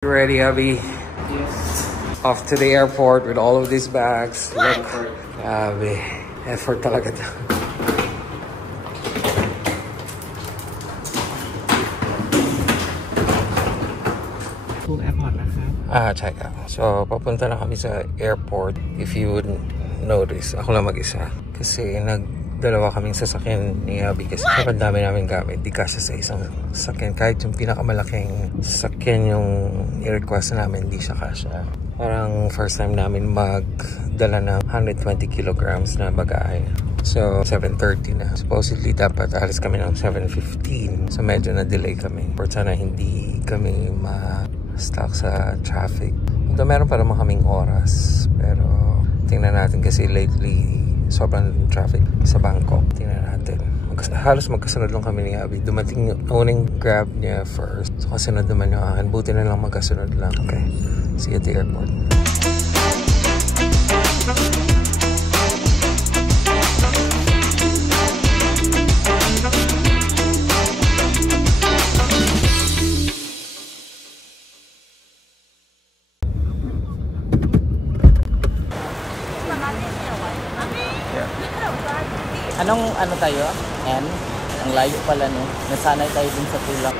You ready, Abby? Yes. Off to the airport with all of these bags. Look, Abby, effort talaga to. Full airportนะครับ Check out. So, papunta na kami sa airport. If you wouldn't notice, ako lang mag-isa. Kasi dalawa kaming sasakyan ni Abby kasi sobrang dami namin gamit. Di kasya sa isang sasakyan. Kahit yung pinakamalaking sasakyan yung i-request namin, di siya kasya. Parang first time namin magdala ng 120 kilograms na bagahe. So, 7:30 na. Supposedly, dapat alis kami ng 7:15. So, medyo na-delay kami. Pero sana hindi kami ma-stuck sa traffic. Although meron pa naman kaming oras. Pero, tingnan natin kasi lately, sobrang traffic sa Bangkok. Tingnan natin. Halos magkasunod lang kami ni Abby. Dumating yung owning grab niya first. So, kasunod naman yung akin. Buti na lang magkasunod lang. Okay. See you at the airport. Anong ano tayo? N? Ang layo pala no. Nasanay tayo dun sa tulak.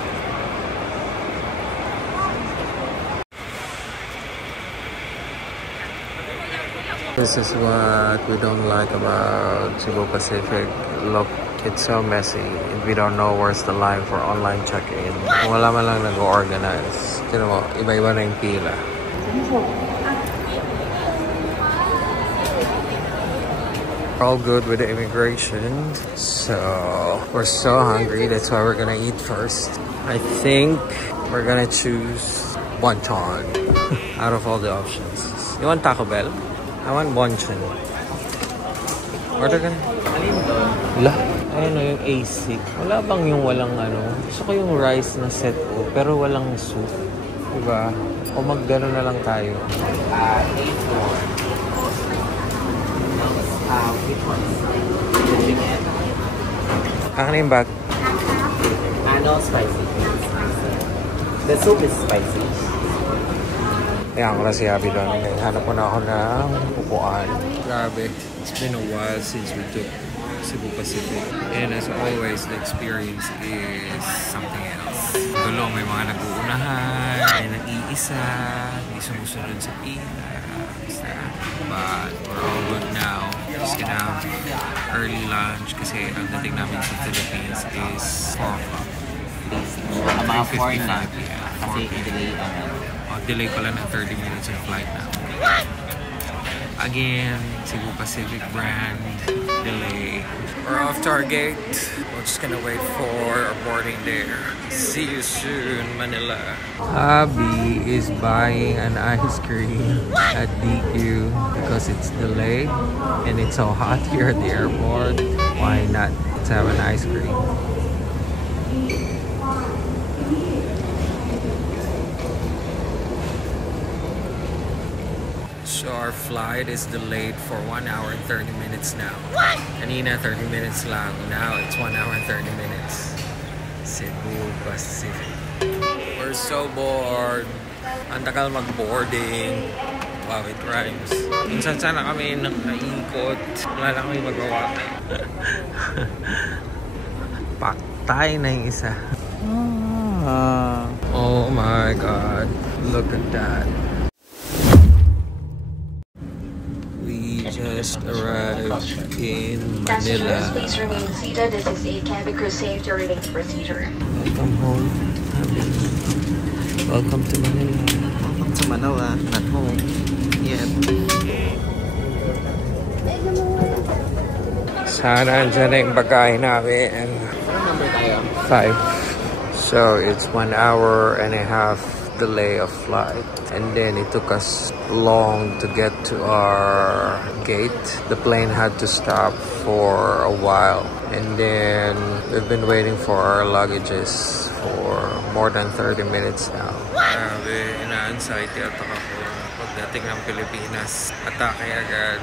This is what we don't like about Cebu Pacific. Look, it's so messy. We don't know where's the line for online check-in. Wala man lang nag-organize. Tignan mo, iba-iba na yung pila. We're all good with the immigration, so we're so hungry. That's why we're gonna eat first. I think we're gonna choose wonton out of all the options. You want Taco Bell? I want wonton. Order ka na. Alin doon? Wala. Ayun o, yung AC. Wala bang yung walang ano? Gusto ko yung rice na set o, pero walang soup. Diba? O mag-gano na lang tayo. Which one? The chicken? Akin yung bag. No spicy. The soup is spicy. Ayan ko na si Abby doon. Hanap ko na ako ng upuan. Grabe. It's been a while since we took Cebu Pacific. And as always, the experience is something else. Gulo, may mga nag-uunahan, may nag-iisa, hindi sumusunod sa pila. But we're all good now. Just gonna have early lunch kasi ang dating namin sa Philippines is 4 o'clock. About 4 na. Yeah, Kasi i-delay delay pala ng 30 minutes yung flight na. Again, Cebu Pacific brand delay. We're off to our gate. We're just gonna wait for our boarding there. See you soon, Manila. Abby is buying an ice cream at DQ because it's delayed and it's so hot here at the airport. Why not? Let's have an ice cream. So our flight is delayed for 1 hour and 30 minutes now. Kanina 30 minutes lang. Now it's 1 hour and 30 minutes. Cebu Pacific. We're so bored. Ang tagal mag-boarding. Wow, it rhymes. Minsan sana kami nakaikot. Wala na kami magawa. Paktay na yung isa. Oh my God. Look at that. Just arrived in Manila. Please remain seated. This is a cabin crew safety related procedure. Welcome home, Abby. Welcome to Manila. Welcome to Manila. Not home yet. Sana andyan na yung bagahe namin. Anong number tayo? 5. So it's 1 hour and a half delay of flight, and then it took us long to get to our gate. The plane had to stop for a while, and then we've been waiting for our luggages for more than 30 minutes now. Grabe, ina-anxiety attack ako. Pagdating ng Pilipinas, atake agad.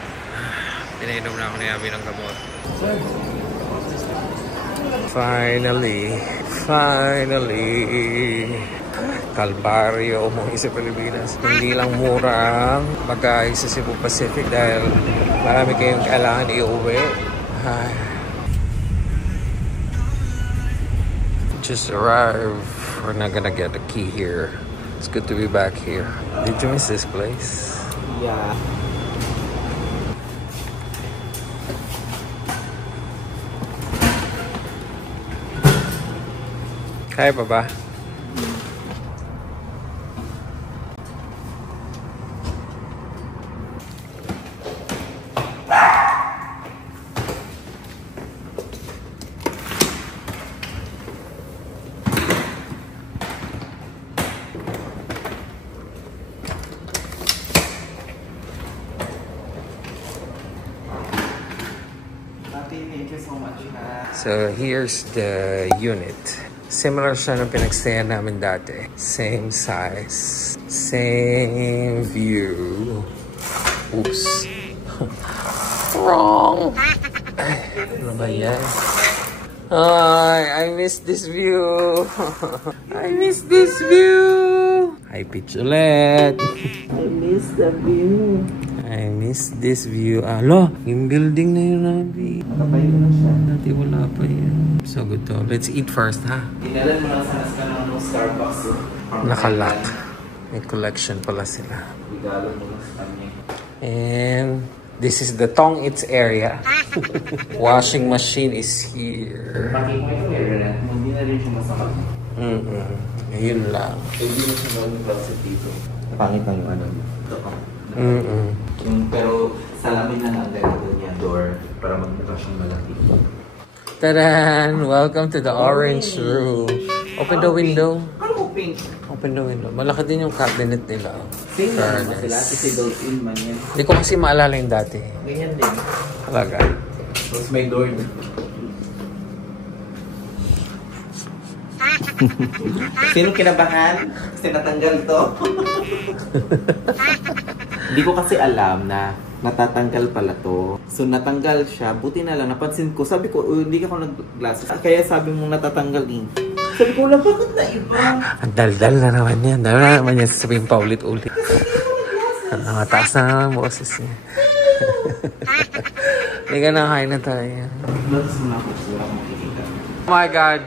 Pinainom na ako ni Abby ng gamot. Finally. kalbaryo umuwi sa Pilipinas. Hindi lang mura ang mag-aay sa Cebu Pacific dahil marami kayong kailangan iuwi. Just arrived. We're not gonna get a key here. It's good to be back here. Did you miss this place? Yeah. Kaya pa ba? Thank you so much. So here's the unit. Similar siya ng pinagstayan namin dati. Same size. Same view. Oops. Wrong. Ano ba yan? I miss this view. I miss this view. High pitch ulit. I miss the view. I miss this view. Alo, yung building na yun, Abi. Nakapayin mo na siya. Dati wala pa yan. So good to. Let's eat first, ha? Dinalan mo lang sa ng Starbucks. Nakalock. May collection pala sila. Regalo mo lang sa kanya. And this is the Tong Eats area. Washing machine is here. Paki mo yung area na, hindi na rin siya masakal. Yun lang. Hindi na siya mag-closet dito. Pangit lang yung ano. Pero salamin na lang dahil niya door para magbuka siyang malaki. Tadan! Welcome to the orange room. Open the window. Ano pink? Open the window. Malaki din yung cabinet nila. Same lang naman sila. Kasi built-in man yan. Hindi ko kasi maalala yung dati. Ganyan din. Talaga. Tapos may door na. Sino kinabahan? Kasi natanggal to. Hindi ko kasi alam na natatanggal pala to. So natanggal siya, buti na lang napansin ko. Sabi ko, hindi ako nag-glasses. Kaya sabi mong natatanggal din. Sabi ko, wala bakit na iba? Ang daldal na naman yan. Dahil na naman yan sasabihin pa ulit-ulit. Mataas na naman boses niya. Hindi ka na, kain na tayo. Oh my God!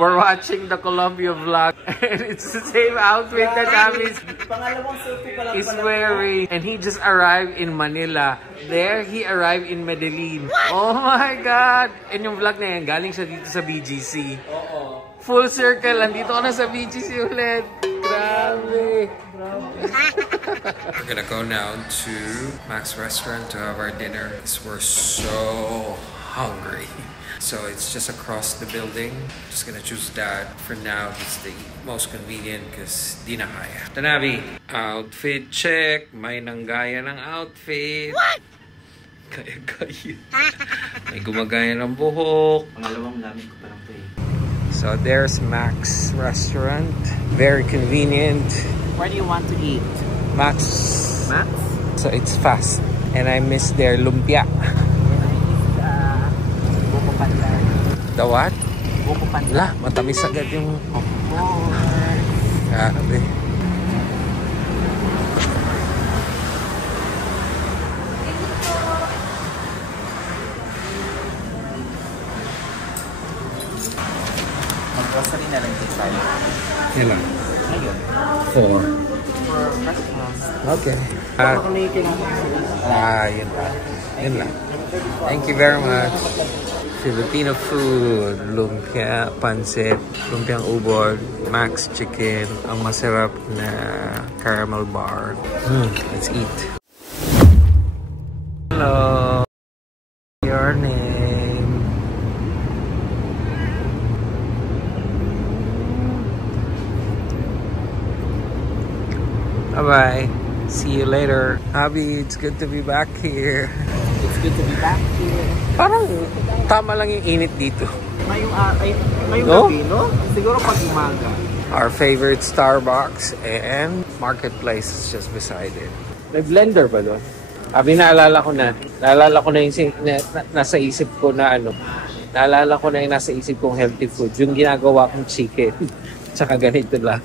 We're watching the Colombia vlog and it's the same outfit that Ami is wearing. And he just arrived in Manila. There, he arrived in Medellin. Oh my God! And yung vlog na yan, galing siya dito sa BGC. Full circle, andito ka na sa BGC ulit. Grabe! We're gonna go now to Mac's restaurant to have our dinner because we're so hungry. So it's just across the building. Just gonna choose that. For now, it's the most convenient because di na kaya. Tanabi, outfit check. May nanggaya ng outfit. What? Kaya-kaya. May gumagaya ng buhok. Pangalawang gamit ko parang to eh. So there's Mac's restaurant. Very convenient. Where do you want to eat? Mac's. Max? So it's fast. And I miss their lumpia. The what? Buko pandan. La, matamis agad yung... Of course. Grabe. Mag-grocery na lang yung sa'yo. Ilan? Ngayon. 4. For Christmas. Okay. Yun lang. Yun lang. Thank you very much. Filipino food, lumpia, pancit, lumpiang ubod, Mac's chicken, ang masarap na caramel bar. Let's eat. Hello. Your name? Bye-bye. See you later. Abby, it's good to be back here. It's good to be back here. Parang tama lang yung init dito. Ngayong No? gabi, no? Siguro pag umaga. Our favorite Starbucks and marketplace is just beside it. May blender ba doon? Abi, naalala ko na yung nasa isip ko na ano. Naalala ko na yung nasa isip kong healthy food. Yung ginagawa kong chicken. Tsaka ganito lang.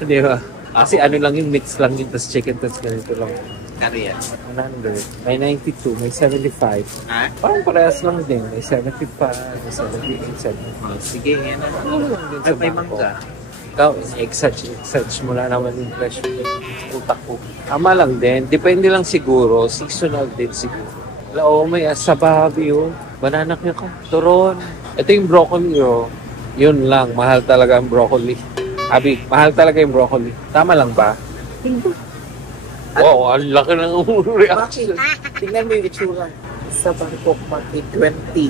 Di ba? Kasi ano lang yung mix lang yun, tapos chicken, tapos ganito lang. Korean. 100. May 92, may 75. Parang parehas lang din. May 75, may 78, 75. Sige, yan. Ano lang din sa May bangko. mangga. Ikaw, exage mo na naman yung flesh mo. Utak ko. Tama lang din. Depende lang siguro. Seasonal din siguro. Oo, may asababi yun. Banana cue ka. Turon. Ito yung broccoli, oh. Yun lang. Mahal talaga ang broccoli. Abi, mahal talaga yung broccoli. Tama lang ba? Wow, ang laki ng reaction. Tingnan mo yung itsura. Sa Bangkok Market, 20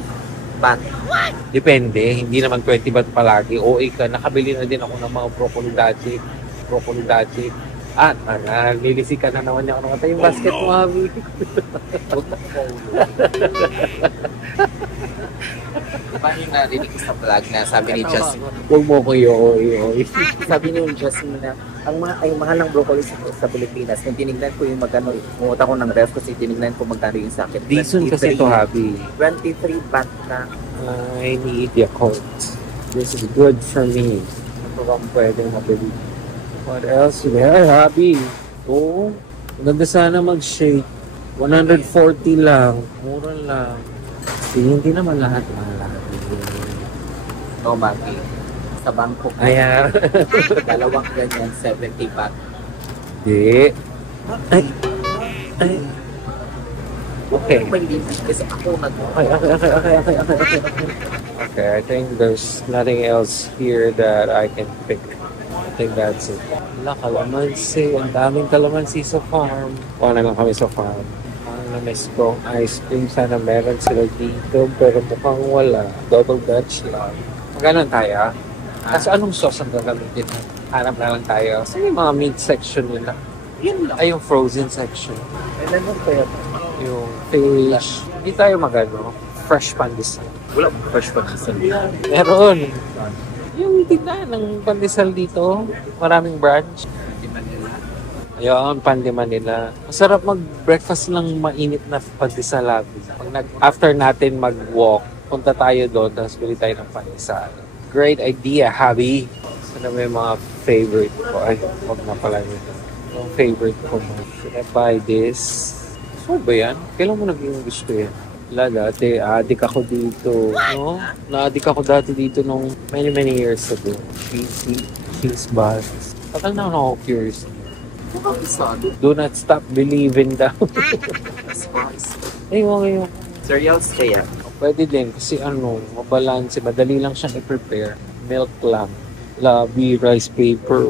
baht. Depende. Hindi naman 20 baht palagi. OA ka. Nakabili na din ako ng mga broccoli dati. Broccoli dati. At, nilisi ka na naman niya ako ng yung basket mo, Abi. Paano yung narinig ko sa vlog na sabi ni Jasmine? Huwag mo ko i-OA. Sabi ni Jasmine na ang mahal ng broccoli sa Pilipinas. Kung tinignan ko yung magkano, umuot ako ng ref kasi tinignan ko magkano yung sa akin. Decent kasi ito, Abi. 23 baht na. I need Yakult. This is good for me. Ito bang pwedeng mabili? What else is there, Abi? Oo. Maganda sana mag-shake. 140 lang. Mura lang. Hindi naman lahat mahal. No, Maki. Sa Bangkok. Ayan. Dalawang ganyan, 70 baht. Di. Ay. Okay. Kasi ako Okay. Okay, I think there's nothing else here that I can pick. I think that's it. Wala, kalamansi. Ang daming kalamansi sa farm. Kuha na lang kami sa farm. Na may strong ice cream. Sana meron sila dito. Pero mukhang wala. Double Dutch lang. Magkano tayo? Kasi anong sauce ang gagamitin? Hanap na lang tayo. Kasi yung mga meat section nila. Yun lang. Ay, yung frozen section. Ilan mo kaya? Yung fish. Hindi tayo magano. Fresh pandesal. Wala mo fresh pa kasi. Meron. Yung tignan ng pandesal dito. Maraming branch. Ayun, Pandi Manila. Masarap mag-breakfast lang mainit na pandesal. After natin mag-walk, punta tayo doon, tapos bili tayo ng pandesal. Great idea, Habi. Ano may mga favorite ko? Ay, wag na pala yun. Yung favorite ko mo. Should I buy this? So ba yan? Kailan mo naging gusto yan? Wala, dati, adik ako dito. No? Na-adik ako dati dito nung many years ago. Cheese balls. Tagal na ako curious. Do not stop believing daw. Ayun. Cereals kaya? Pwede din kasi mabalanse. Madali lang siyang i-prepare. Milk lang. Labi, rice paper.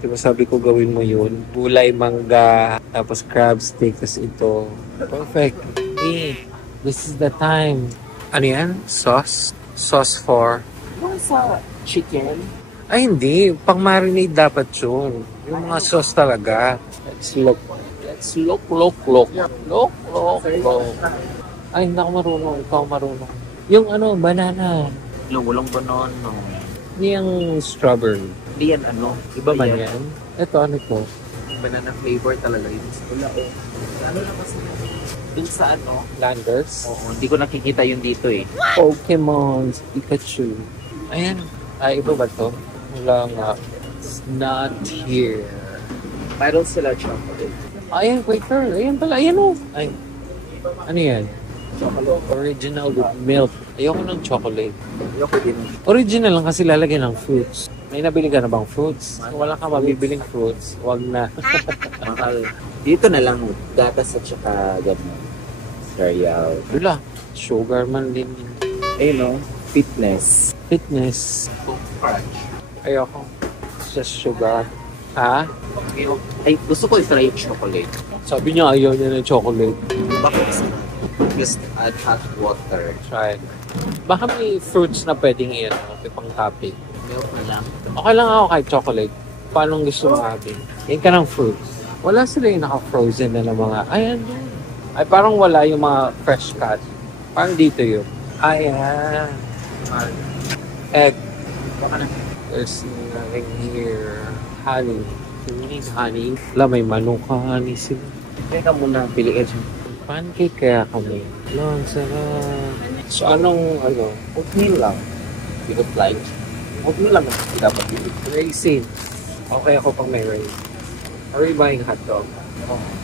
Diba sabi ko gawin mo yun. Gulay, mangga, tapos crab stick, tapos ito. Perfect. Hey, this is the time. Ano yan? Sauce? Sauce for? Yung sa chicken? Ay, hindi. Pang-marinate dapat yun. Yung mga sauce talaga. Let's look. Look. Ay, hindi ako marunong. Ikaw marunong. Yung banana. Walang banana. Hindi yung strawberry. Hindi yan Iba ba yan? Ito, ano to? Banana flavor talaga yun. Wala Ano na kasi dun sa Landers? Oo, hindi ko nakikita yun dito eh. Pokemon, Pikachu. Ayan. Ay, iba ba to? Wala nga. It's not here. Mayroon sila chocolate. Ayan, waiter. Ayan pala. Ayan o. Ay. Ano yan? Chocolate. Original with milk. Ayoko ng chocolate. Ayoko din. Original lang kasi lalagyan ng fruits. May nabili ka na bang fruits? Kung wala ka mabibiling fruits, wag na. Mahal. Dito na lang gatas at saka gano'n. Cereal. Wala. Sugar man din. Ayun fitness. Fitness. Ayoko. It's just sugar. Ha? Ay, gusto ko i-try yung chocolate. Sabi niya ayaw niya ng chocolate. Bakit just add hot water. Try. Baka may fruits na pwedeng pang topic. Milk na lang. Okay lang ako kahit chocolate. Paano gusto mo atin? Yan ka ng fruits. Wala sila yung naka-frozen na ng mga, ayan. Ay, parang wala yung mga fresh cut. Parang dito yun. Ayan. Egg. Baka na. There's nothing here. Honey. You need honey. Wala, may manok ka, honey sila. Kaya ka muna, pili ka dyan. Pancake kaya kami. Long sarap. So, anong, Oatmeal lang. You don't like? Huwag mo lang dapat yun. Raisin. Okay ako pang may raisin. Are you buying hotdog?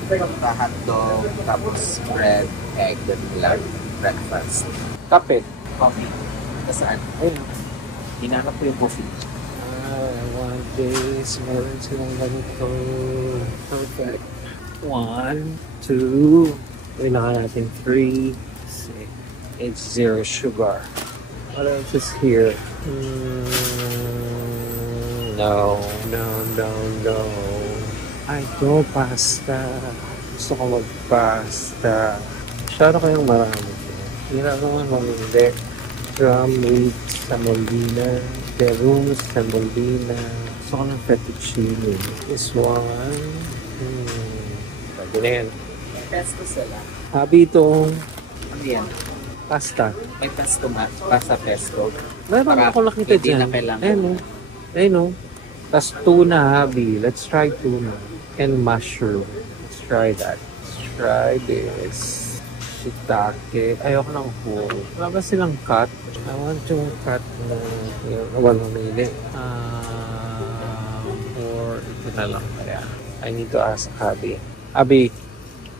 Na hotdog, tapos bread, egg, then milk, breakfast. Kape. Coffee. Saan? Ayun. Hinanap ko yung coffee. I want this. Meron silang ganito. Perfect. 1, 2. Kailangan natin 3. 6. It's 0 sugar. What else is here? No. Ay, go pasta. Gusto ko mag-pasta. Masyado kayong marami. Hirap naman mamili. Drum meat semolina. Peru semolina. Gusto ko ng fettuccine. This one. Pwede na yan. Pesto sila. Habi itong Ano yan? pasta. May pesto nga. Pasta pesto. Meron Para ako nakita hindi dyan. na kailangan. Ayun o. Ayun o. Tapos tuna, habi. Let's try tuna. And mushroom. Let's try that. Let's try this. Shiitake. Ayoko ng whole. Wala ba silang cut? I want to cut na yung mamili. Or ito na lang kaya. I need to ask Habi. Habi,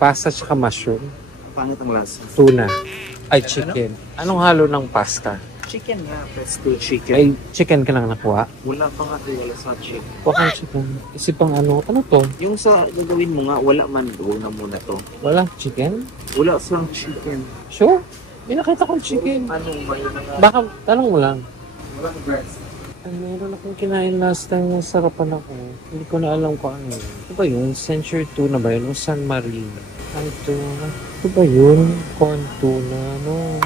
pasta tsaka mushroom. Pangit ang lasa. Tuna. Ay, chicken. Anong halo ng pasta? Chicken nga. Pesto chicken. Ay, chicken ka lang nakuha. Wala pa nga wala sa chicken. Kuha kang chicken. Isipang ano to? Yung sa gagawin mo nga, wala man doon na muna to. Wala chicken? Wala silang chicken. Sure? May nakita kong chicken. Ano ba yung mga... Baka, tanong mo lang. Walang breast. Ay, meron akong kinain last time na sarapan ako. Hindi ko na alam kung ano. Ano ba yun? Century tuna ba yun? O San Marino? Ano tuna? Ano ba yun? Corn tuna? No.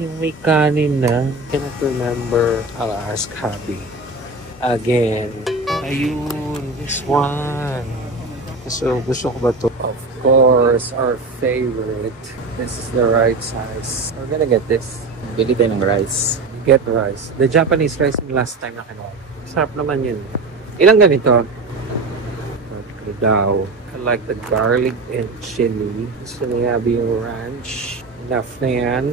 Yung may kanin na. Cannot remember. I'll ask Habi. Again. Ayun. This one. So, gusto ko ba to? Of course, our favorite. This is the right size. We're gonna get this. Bili tayo ng rice. Get rice. The Japanese rice yung last time na kinuha. Sarap naman yun. Ilang ganito? Tatlo daw. I like the garlic and chili. Gusto na yabi yung ranch. Enough na yan.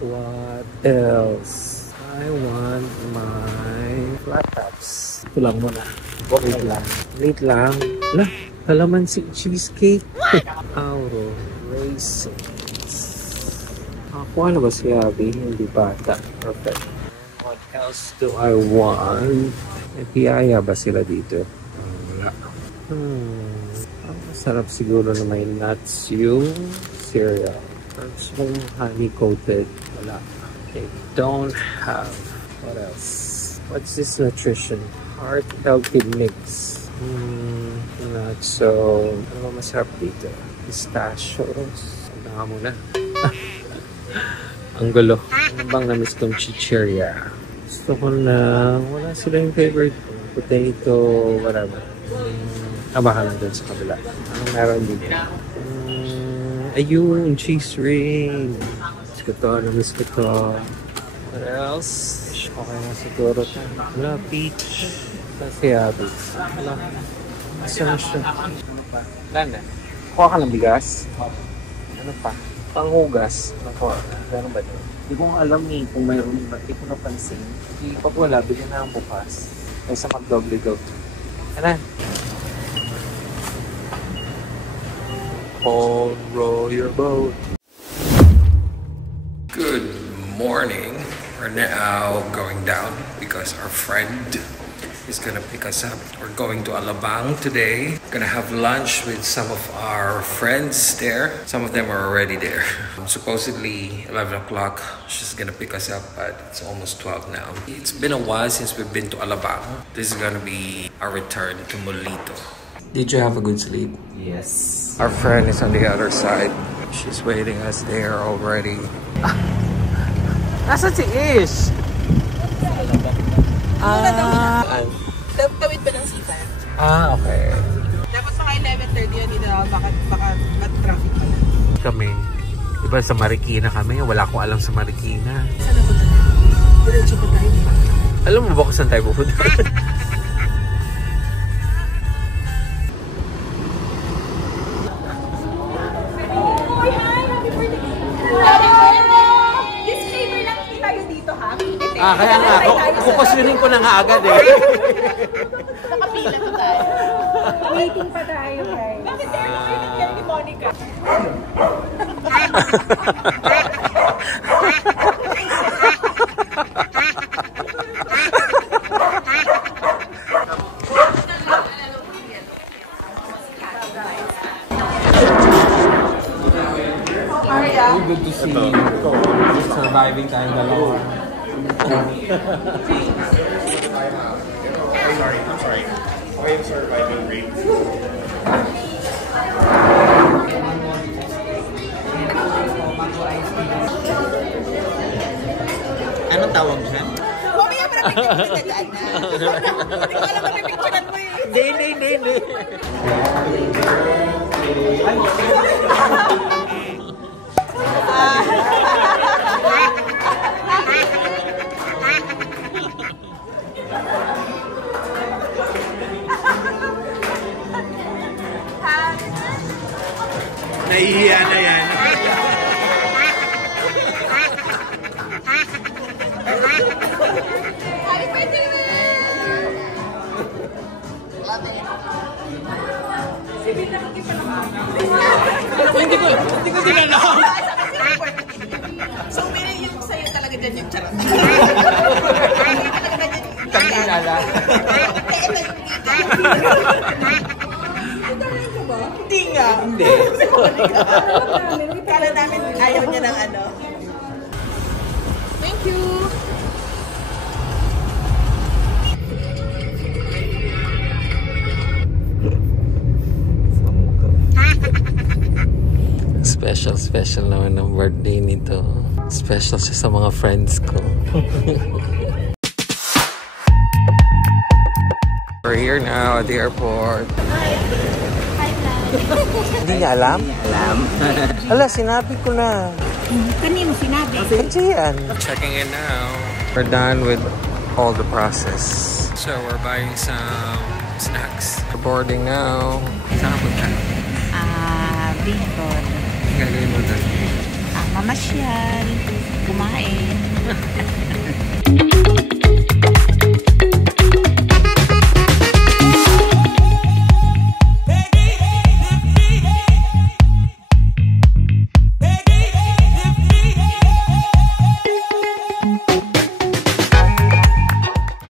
What else? I want my flat tops. Ito lang muna. Wait lang. Wait lang. Lah, kalamansi cheesecake. Auro. Raisins. Ako ano ba si Abby? Hindi bata. Perfect. What else do I want? May piyaya ba sila dito? Wala. Ang masarap siguro na may nuts yung cereal. First yung honey-coated. Wala. They don't have. What else? What's this nutrition? Heart healthy mix. Not so. Ano ba masarap dito? Pistachios. Ano nga muna? Ang gulo. Ano bang na-miss kong chichirya? Gusto ko na wala sila yung favorite potato, whatever. Baka lang dun sa kabila. Anong meron dito? Ayun, cheese ring. Miss ko to, na-miss ko to. What else? Okay na siguro to. Wala, peach. Kasi Abby. Wala. Asa na siya? Wala na. Kuha ka ng bigas? Ano pa? Panghugas. Ako, gano'n ba doon? Hindi ko alam eh kung mayroon na. Hindi ko napansin. Hindi pag wala, bigyan na ang bukas. Kaysa mag-doble go. Ano? Paul, row your boat. Good morning. We're now going down because our friend is gonna pick us up. We're going to Alabang today. Gonna have lunch with some of our friends there. Some of them are already there. Supposedly 11 o'clock, she's gonna pick us up, but it's almost 12 now. It's been a while since we've been to Alabang. This is gonna be our return to Molito. Did you have a good sleep? Yes. Our friend is on the other side. She's waiting us there already. Nasaan si Ish? Tawid pa ng sita. Okay. Dapat mga 11:30 yun, baka traffic pa. Kami. Diba sa Marikina kami? Wala akong alam sa Marikina. Saan na punta tayo? Diretso pa tayo, di ba? Alam mo ba kung saan tayo pupunta? Kaya nga, kukos Kukunin ko na nga agad eh. Nakapila pa tayo. Waiting pa tayo, guys. Bakit tayo nakinig yan ni Monica? Good to see you. Surviving tayong dalawa. I'm sorry. I am surviving rate. Anong tawag dyan? Mamaya mo na picture mo na na. Hindi ko alam mo na picturean mo eh. Hindi. Nahihiya na yan. Happy birthday, man! Love it. Hindi ko tinanong. So, meron yung sa'yo talaga dyan yung charot. Hindi talaga na dyan yung Tanginala. ito yung hindi nga. Hindi. Kala namin ayaw niya ng ano. Thank you. Special naman ang birthday nito. Special siya sa mga friends ko. We're here now at the airport. Hindi niya alam? Alam. Ala, sinabi ko na. Kanino sinabi? Yan. Checking in now. We're done with all the process. So we're buying some snacks. We're boarding now. Saan ka punta? Bicol. Gagawin mo doon. Mamasyal. Kumain.